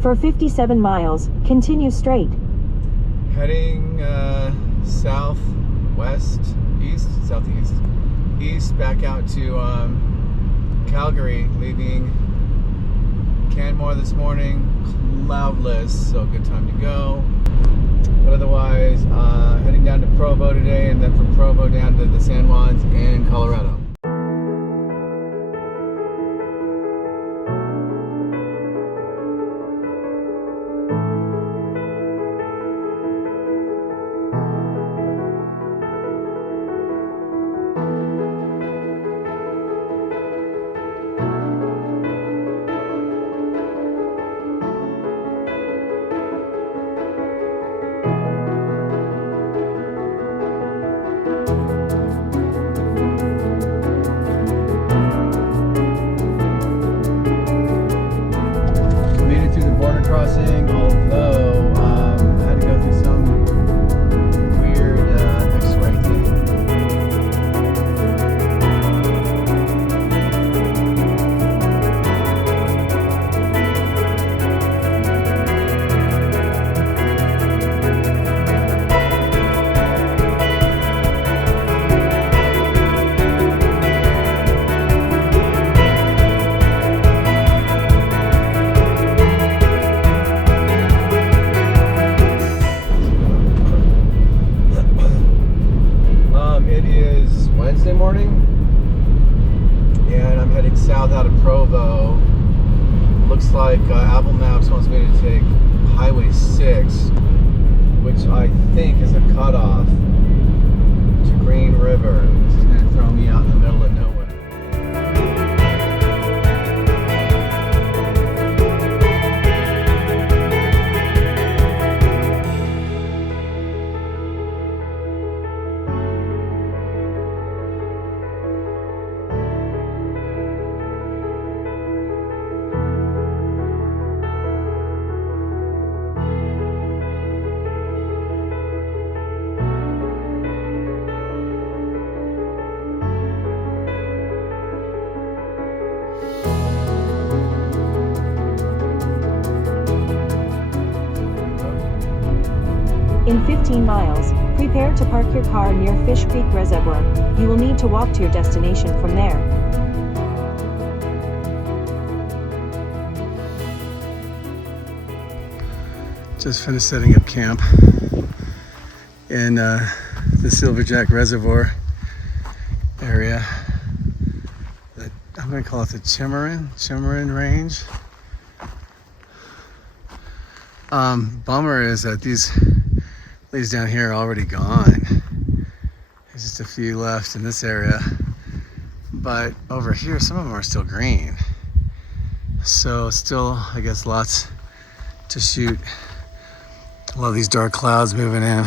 For 57 miles, continue straight. Heading east, back out to Calgary, leaving Canmore this morning, cloudless, so good time to go. But otherwise, heading down to Provo today, and then from Provo down to the San Juans in Colorado. Crossing, although I had to go through some weird X-ray thing. It is Wednesday morning, and I'm heading south out of Provo. Looks like Apple Maps wants me to take Highway 6, which I think is a cutoff to Green River. This is going to throw me out in the middle of nowhere. In 15 miles, prepare to park your car near Fish Creek Reservoir. You will need to walk to your destination from there. Just finished setting up camp in the Silverjack Reservoir area. I'm going to call it the Cimarron Range. Bummer is that these down here are already gone. There's just a few left in this area, but over here some of them are still green, so still I guess lots to shoot. I love these dark clouds moving in.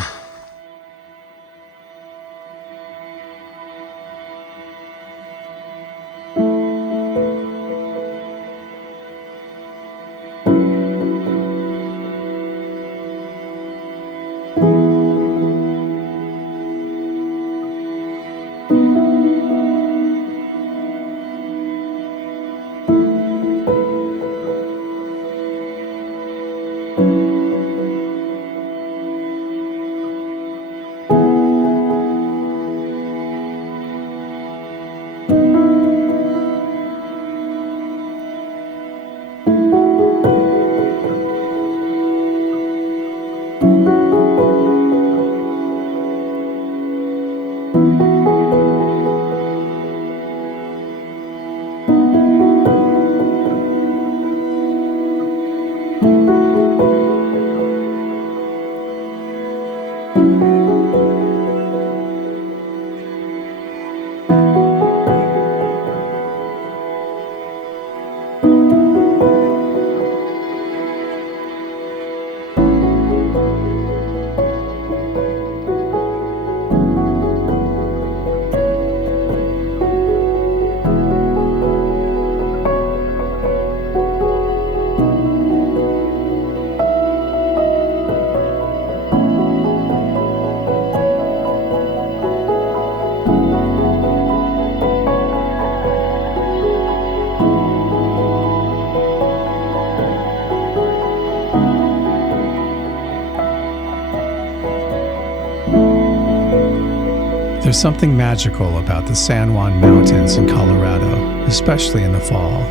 There's something magical about the San Juan Mountains in Colorado, especially in the fall.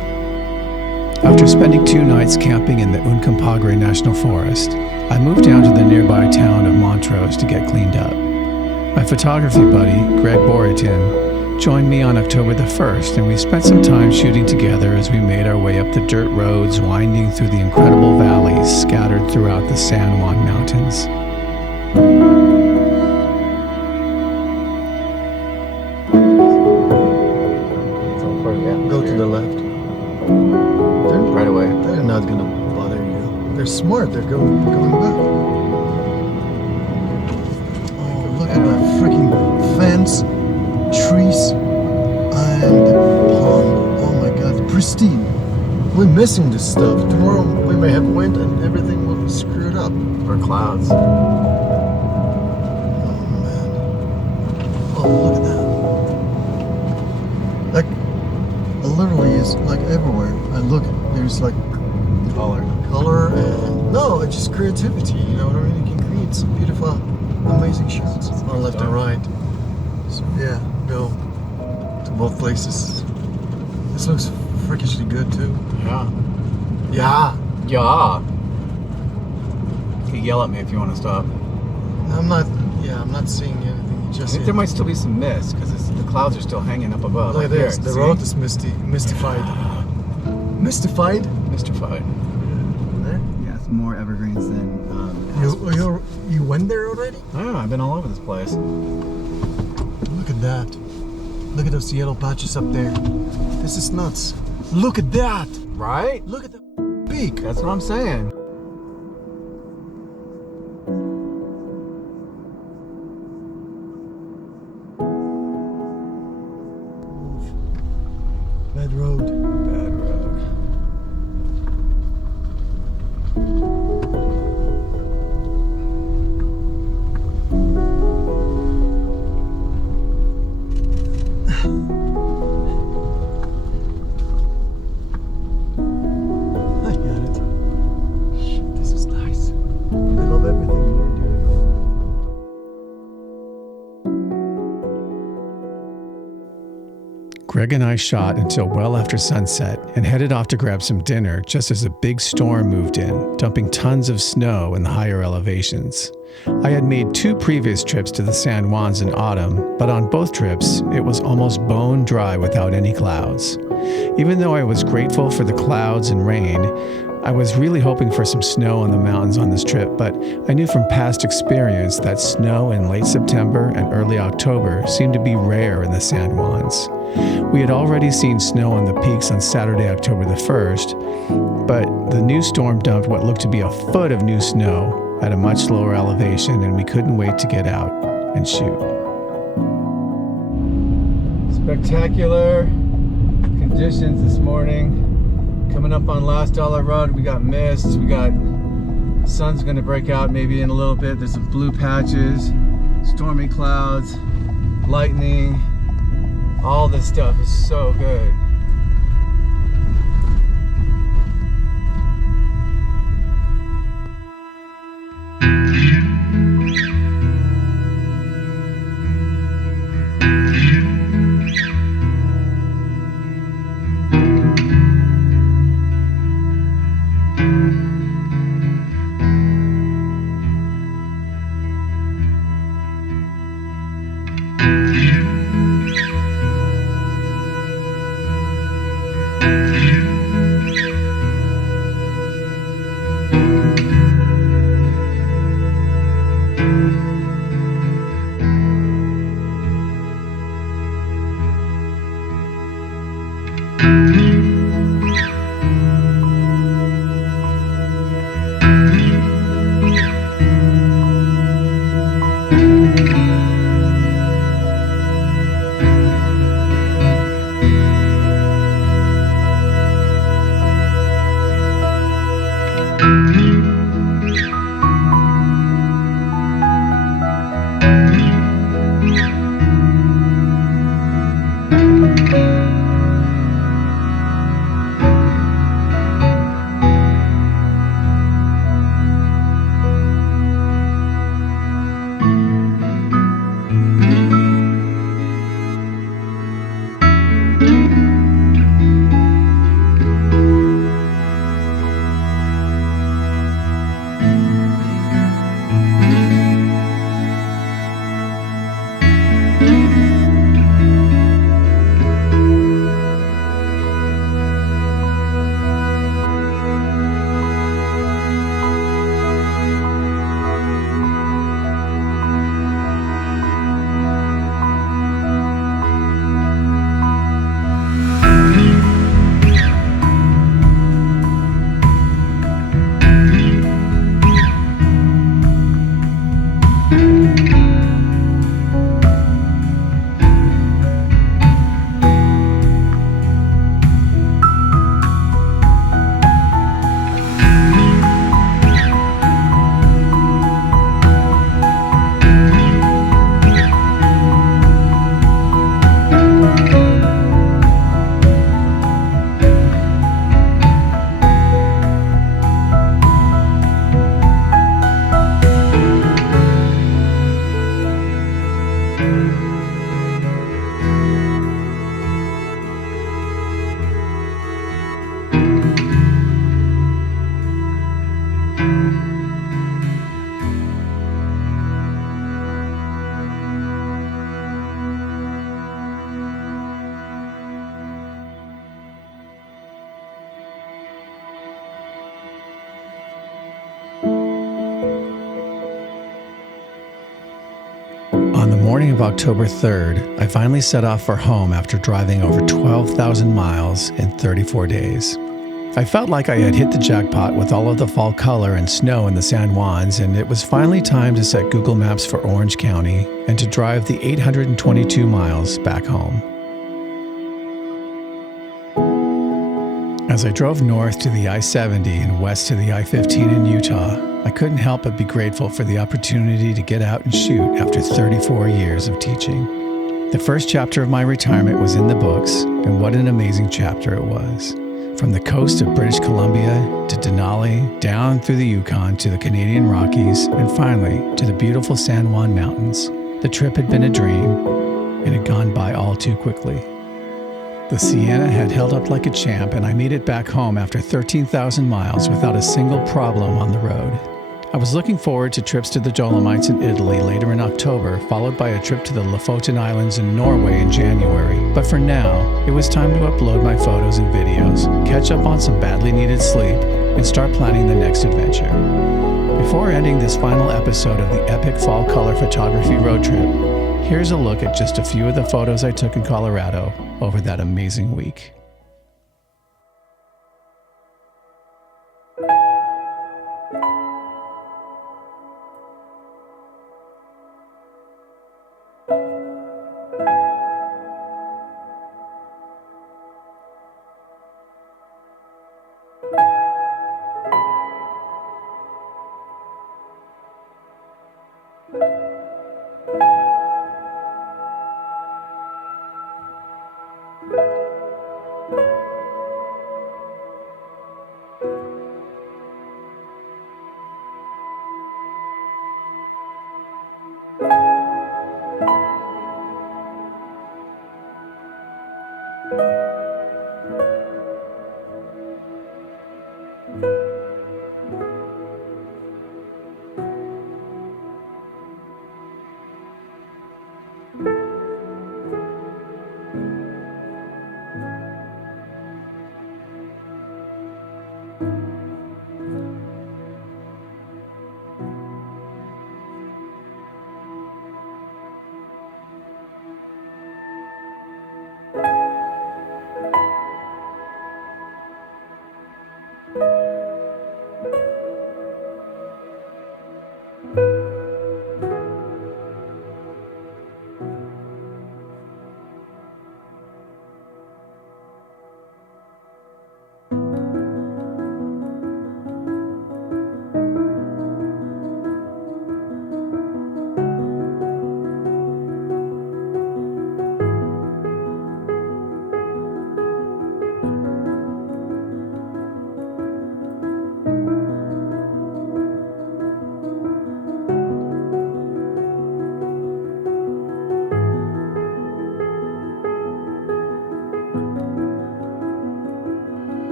After spending 2 nights camping in the Uncompahgre National Forest, I moved down to the nearby town of Montrose to get cleaned up. My photography buddy, Greg Boryton, joined me on October the 1st, and we spent some time shooting together as we made our way up the dirt roads winding through the incredible valleys scattered throughout the San Juan Mountains. Go to the left. Right away. They're not gonna bother you. They're smart. They're going back. Oh, look at that freaking fence, trees, and the pond. Oh my God, pristine. We're missing this stuff. Tomorrow we may have wind and everything will be screwed up. Or clouds. Oh man. Oh, look at that. Like, literally is like everywhere I look, there's like color and no, it's just creativity, you know what I mean? You can create some beautiful, amazing shots on left and right. So yeah, go to both places. This looks freakishly good too. Yeah. Yeah. Yeah. You can yell at me if you want to stop. I'm not seeing anything I just think yet. there might still be some mist because the clouds are still hanging up above. Look at this, the road is mystified. Mystified? Mystified. There? Yeah, it's more evergreens than You went there already? Oh, I've been all over this place. Look at that. Look at those yellow patches up there. This is nuts. Look at that. Right? Look at the peak. That's what I'm saying. Bad road. Bad road. I got it. Shit, this is nice. I love everything you're doing. Greg and I shot until well after sunset and headed off to grab some dinner just as a big storm moved in, dumping tons of snow in the higher elevations. I had made 2 previous trips to the San Juans in autumn, but on both trips, it was almost bone dry without any clouds. Even though I was grateful for the clouds and rain, I was really hoping for some snow on the mountains on this trip, but I knew from past experience that snow in late September and early October seemed to be rare in the San Juans. We had already seen snow on the peaks on Saturday, October the 1st, but the new storm dumped what looked to be a foot of new snow at a much lower elevation, and we couldn't wait to get out and shoot. Spectacular conditions this morning. Coming up on Last Dollar Road, we got mist, we got sun's gonna break out maybe in a little bit. There's some blue patches, stormy clouds, lightning. All this stuff is so good. morning of October 3rd, I finally set off for home after driving over 12,000 miles in 34 days. I felt like I had hit the jackpot with all of the fall color and snow in the San Juans, and it was finally time to set Google Maps for Orange County and to drive the 822 miles back home. As I drove north to the I-70 and west to the I-15 in Utah, I couldn't help but be grateful for the opportunity to get out and shoot after 34 years of teaching. The first chapter of my retirement was in the books, and what an amazing chapter it was. From the coast of British Columbia to Denali, down through the Yukon to the Canadian Rockies, and finally to the beautiful San Juan Mountains. The trip had been a dream, and had gone by all too quickly. The Sienna had held up like a champ, and I made it back home after 13,000 miles without a single problem on the road. I was looking forward to trips to the Dolomites in Italy later in October, followed by a trip to the Lofoten Islands in Norway in January. But for now, it was time to upload my photos and videos, catch up on some badly needed sleep, and start planning the next adventure. Before ending this final episode of the epic fall color photography road trip, here's a look at just a few of the photos I took in Colorado over that amazing week.